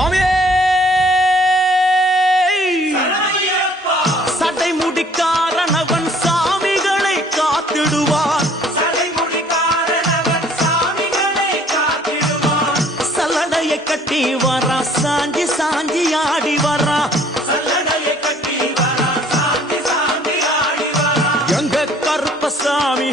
சுவாமியே சடை முடிக்காரனவன் சாமிகளை காத்திடுவான். சல்லடையை கட்டி வரா சாஞ்சி சாஞ்சி ஆடி வரா. எங்க கருப்பசாமி